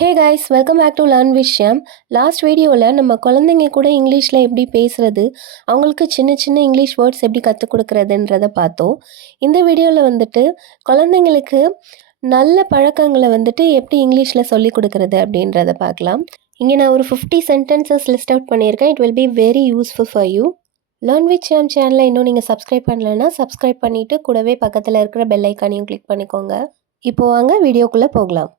Hey guys, welcome back to learn with Shyam. Last வீடியோவில் நம்ம குழந்தைங்க கூட இங்கிலீஷில் எப்படி பேசுகிறது, அவங்களுக்கு சின்ன சின்ன இங்கிலீஷ் வேர்ட்ஸ் எப்படி கற்றுக் கொடுக்குறதுன்றதை பார்த்தோம். இந்த வீடியோவில் வந்துட்டு குழந்தைங்களுக்கு நல்ல பழக்கங்களை வந்துட்டு எப்படி இங்கிலீஷில் சொல்லிக் கொடுக்குறது அப்படின்றத பார்க்கலாம். இங்கே நான் ஒரு 50 சென்டென்சஸ் லிஸ்ட் அவுட் பண்ணியிருக்கேன். It will be very useful for you. Learn with Shyam சேனலை இன்னும் நீங்கள் சப்ஸ்கிரைப் பண்ணலைன்னா சப்ஸ்கிரைப் பண்ணிவிட்டு கூடவே பக்கத்தில் இருக்கிற பெல் ஐக்கானையும் கிளிக் பண்ணிக்கோங்க. இப்போ வாங்க வீடியோக்குள்ளே போகலாம்.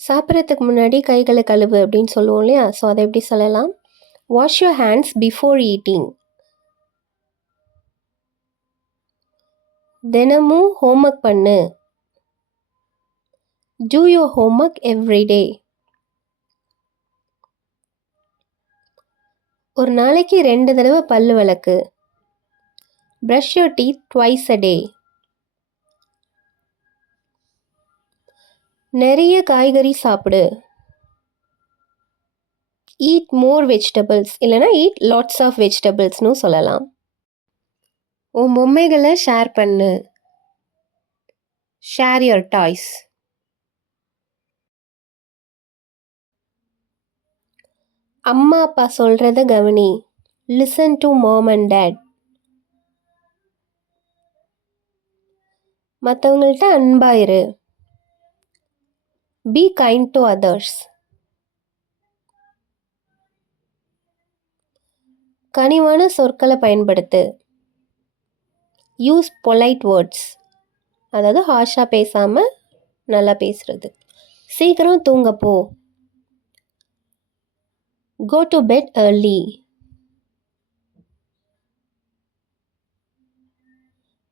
சாப்பிட்றதுக்கு முன்னாடி கைகளை கழுவு அப்படின்னு சொல்லுவோம் இல்லையா? ஸோ அதை எப்படி சொல்லலாம்? Wash your hands before eating. தினமும் ஹோம்ஒர்க் பண்ணு. Do your homework every day. ஒரு நாளைக்கு 2 தடவை பல்லு விளக்கு. Brush your teeth twice a day. நிறைய காய்கறி சாப்பிடு. ஈட் மோர் வெஜிடபிள்ஸ், இல்லைனா ஈட் லாட்ஸ் ஆஃப் வெஜிடபிள்ஸ்னு சொல்லலாம். உன் பொம்மைகளை ஷேர் பண்ணு. Share your toys. அம்மா அப்பா சொல்கிறத கவனி. Listen to mom and dad. மற்றவங்கள்ட்ட அன்பாயிரு. Be kind to others. கனிவான சொற்களை பயன்படுத்து. யூஸ் பொலைட் வேர்ட்ஸ், அதாவது ஹார்ஷாக பேசாமல் நல்லா பேசுகிறது. சீக்கிரம் தூங்க போ. Go to bed early.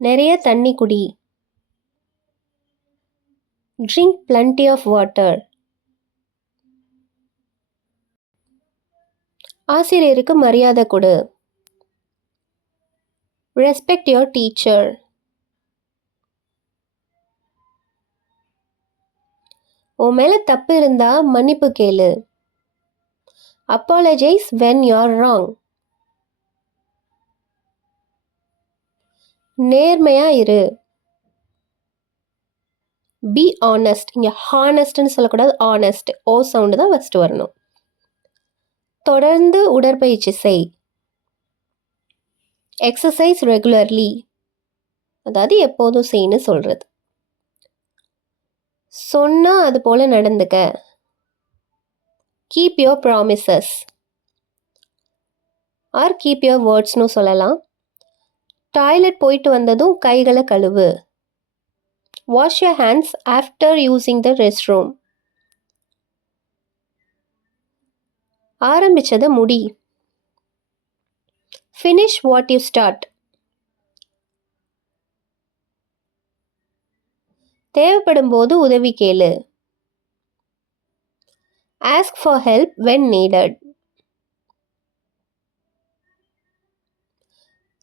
நிறைய தண்ணி குடி. Drink plenty of water. ஆசிரியருக்கு மரியாதை கொடு. Respect your teacher. உன் மேலே தப்பு இருந்தால் மன்னிப்பு கேளு. Apologise when you are wrong. நேர்மையாக இரு. Be honest. இங்கே ஹானஸ்ட்னு சொல்லக்கூடாது, ஆனஸ்ட். ஓ சவுண்டு தான் ஃபஸ்ட்டு வரணும். தொடர்ந்து உடற்பயிற்சி செய். எக்ஸசைஸ் ரெகுலர்லி, அதாவது எப்போதும் செய்யணும் சொல்கிறது. சொன்னால் அது போல் நடந்துக்க. Keep your promises or keep your வேர்ட்ஸ்னு சொல்லலாம். டாய்லெட் போயிட்டு வந்ததும் கைகளை கழுவு. Wash your hands after using the restroom. ஆரம்பித்ததை முடி. Finish what you start. தேவைப்படும் போது உதவி கேளு. Ask for help when needed.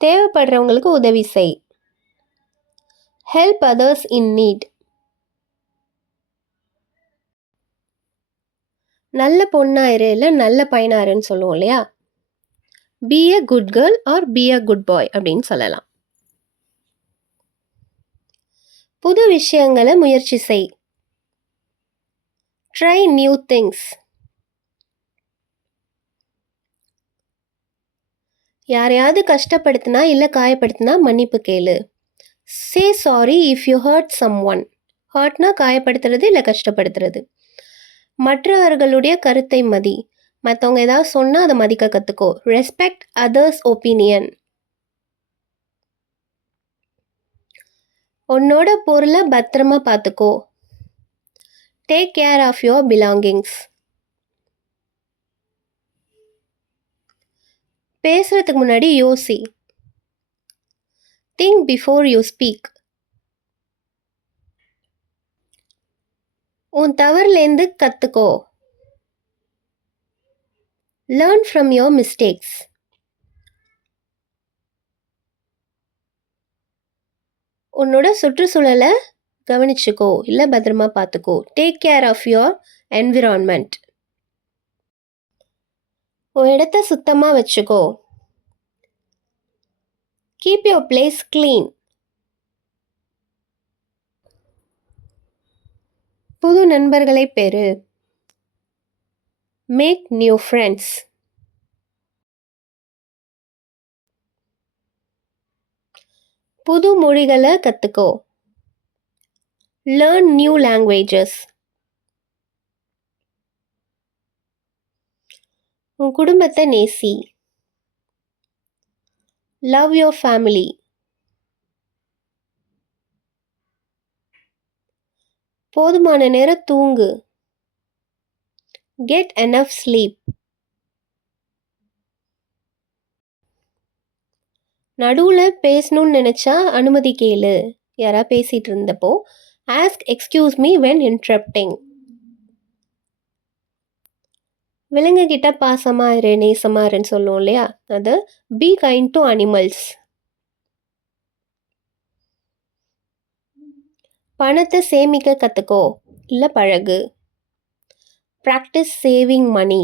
தேவைப்படுறவங்களுக்கு உதவி செய். Help others in need. நல்ல பொண்ணாயிரு, இல்லை நல்ல பையனாருன்னு சொல்லுவோம் இல்லையா? Be a good girl or be a good boy அப்படின்னு சொல்லலாம். புது விஷயங்களை முயற்சி செய். Try new things. யாரையாவது கஷ்டப்படுத்தினா இல்லை காயப்படுத்தினா மன்னிப்பு கேளு. Say sorry if you hurt someone. ஹர்ட்னா காயப்படுத்துறது இல்லை கஷ்டப்படுத்துறது. மற்றவர்களுடைய கருத்தை மதி. மற்றவங்க ஏதாவது சொன்னால் அதை மதிக்க கற்றுக்கோ. Respect others opinion. உன்னோட பொருளை பத்திரமா பார்த்துக்கோ. Take care of your belongings. பேசுறதுக்கு முன்னாடி யோசி. Think before you speak. உன் தவறுலேருந்து கற்றுக்கோ. Learn from your mistakes. உன்னோட சுற்றுச்சூழலை கவனிச்சுக்கோ, இல்லை பத்திரமா பார்த்துக்கோ. Take care of your environment. உன் இடத்த சுத்தமாக வச்சுக்கோ. Keep your place clean. புது நண்பர்களை பெறு. Make new friends. புது மொழிகளை கற்றுக்கோ. Learn new languages. உன் குடும்பத்தை நேசி. Love your family. போதுமான நேரம் தூங்கு. Get enough sleep. நடுவில் பேசணும்னு நினச்சா அனுமதி கேளு. யாரா பேசிகிட்டு இருந்தப்போ ask excuse me when interrupting. விலங்குகிட்ட பாசமாக இரு, நேசமாக இருன்னு சொல்லுவோம் இல்லையா, அது பி கைண்ட் டு அனிமல்ஸ். பணத்தை சேமிக்க கற்றுக்கோ இல்லை பழகு. Practise saving money.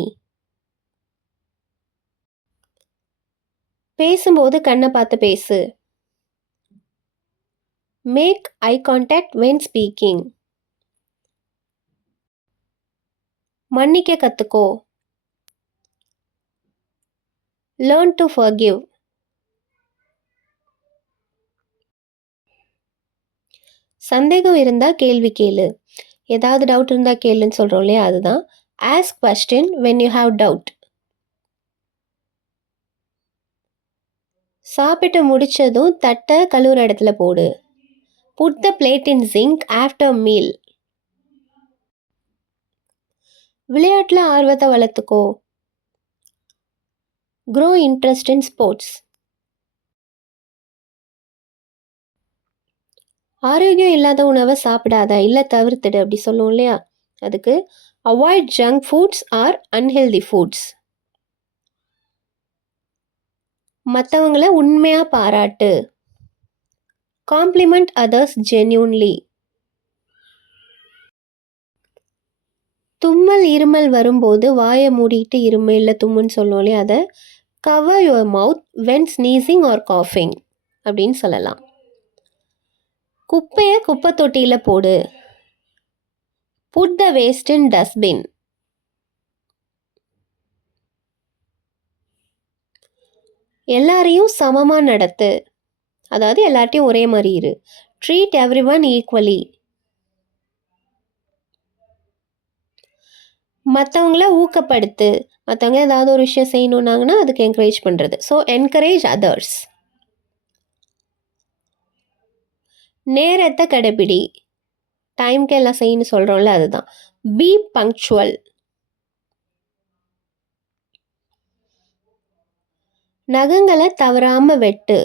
பேசும்போது கண்ணை பார்த்து பேசு. Make eye contact when speaking. மன்னிக்க கற்றுக்கோ. Learn to forgive. சந்தேகம் இருந்தால் கேள்வி கேளு. ஏதாவது டவுட் இருந்தால் கேளுன்னு சொல்கிறோம் இல்லையா, அதுதான் ask question when you have doubt. சாப்பிட்டு முடித்ததும் தட்டை கழுவுற இடத்துல போடு. Put the plate in sink after meal. விளையாட்டில் ஆர்வத்தை வளர்த்துக்கோ. Grow interest in sports. ஆரோக்கியம் இல்லாத உணவை சாப்பிடாத இல்லை தவிர்த்துடு அப்படி சொல்லுவோம் இல்லையா, அதுக்கு avoid junk foods or unhealthy foods. மற்றவங்கள உண்மையாக பாராட்டு. Compliment others genuinely. தும்மல் இருமல் வரும்போது வாயை மூடிட்டு இருமல் இல்லை தும்முன்னு சொல்லுவோம் இல்லையா, அதை cover your mouth when sneezing or காஃபிங் அப்படின்னு சொல்லலாம். குப்பையை குப்பை தொட்டியில் போடு. Put the waste in dustbin. எல்லாரையும் சமமாக நடத்து, அதாவது எல்லார்ட்டையும் ஒரே மாதிரி இரு. Treat everyone equally. மற்றவங்கள ஊக்கப்படுத்து. மற்றவங்க ஏதாவது ஒரு விஷயம் செய்யணுன்னாங்கன்னா அதுக்கு என்கரேஜ் பண்ணுறது. So encourage others. நேரத்தை கடைபிடி. டைம்க்கு எல்லாம் செய்யணும்னு சொல்கிறோம்ல, அதுதான் பி பங்க்சுவல். நகங்களை தவறாமல் வெட்டு.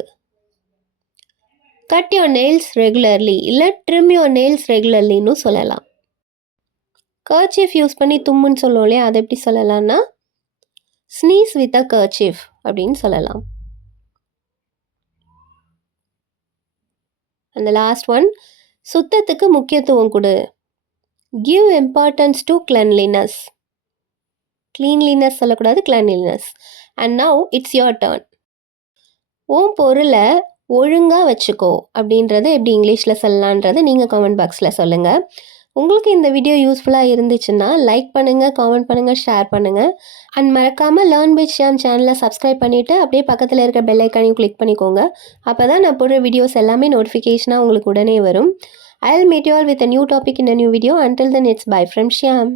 கட் யோர் நெயில்ஸ் ரெகுலர்லி இல்லை ட்ரிம் யோர் நெயில்ஸ் ரெகுலர்லின்னு சொல்லலாம். கர்ச்சீஃப் யூஸ் பண்ணி தும்முன்னு சொல்லுவோம் இல்லையா, அதை எப்படி சொல்லலாம்னா ஸ்னீஸ் வித் அ கர்ச்சீஃப் அப்படின்னு சொல்லலாம். அந்த லாஸ்ட் ஒன், சுத்தத்துக்கு முக்கியத்துவம் கொடு. Give importance to cleanliness. Cleanliness சொல்லக்கூடாது, cleanliness. And now it's your turn. உன் பொருளை ஒழுங்காக வச்சுக்கோ அப்படின்றத எப்படி இங்கிலீஷில் சொல்லலான்றதை நீங்கள் கமெண்ட் பாக்ஸில் சொல்லுங்கள். உங்களுக்கு இந்த வீடியோ யூஸ்ஃபுல்லாக இருந்துச்சுன்னா லைக் பண்ணுங்கள், காமெண்ட் பண்ணுங்கள், ஷேர் பண்ணுங்கள். அண்ட் மறக்காமல் லேர்ன் வித் ஷியாம் சேனலை சப்ஸ்கிரைப் பண்ணிவிட்டு அப்படியே பக்கத்தில் இருக்க பெல் ஐக்கானையும் கிளிக் பண்ணிக்கோங்க. அப்போ தான் நான் போடுற வீடியோஸ் எல்லாமே நோட்டிஃபிகேஷனாக உங்களுக்கு உடனே வரும். I'll meet you all with a new topic in a new video. Until then, it's bye from Shyam.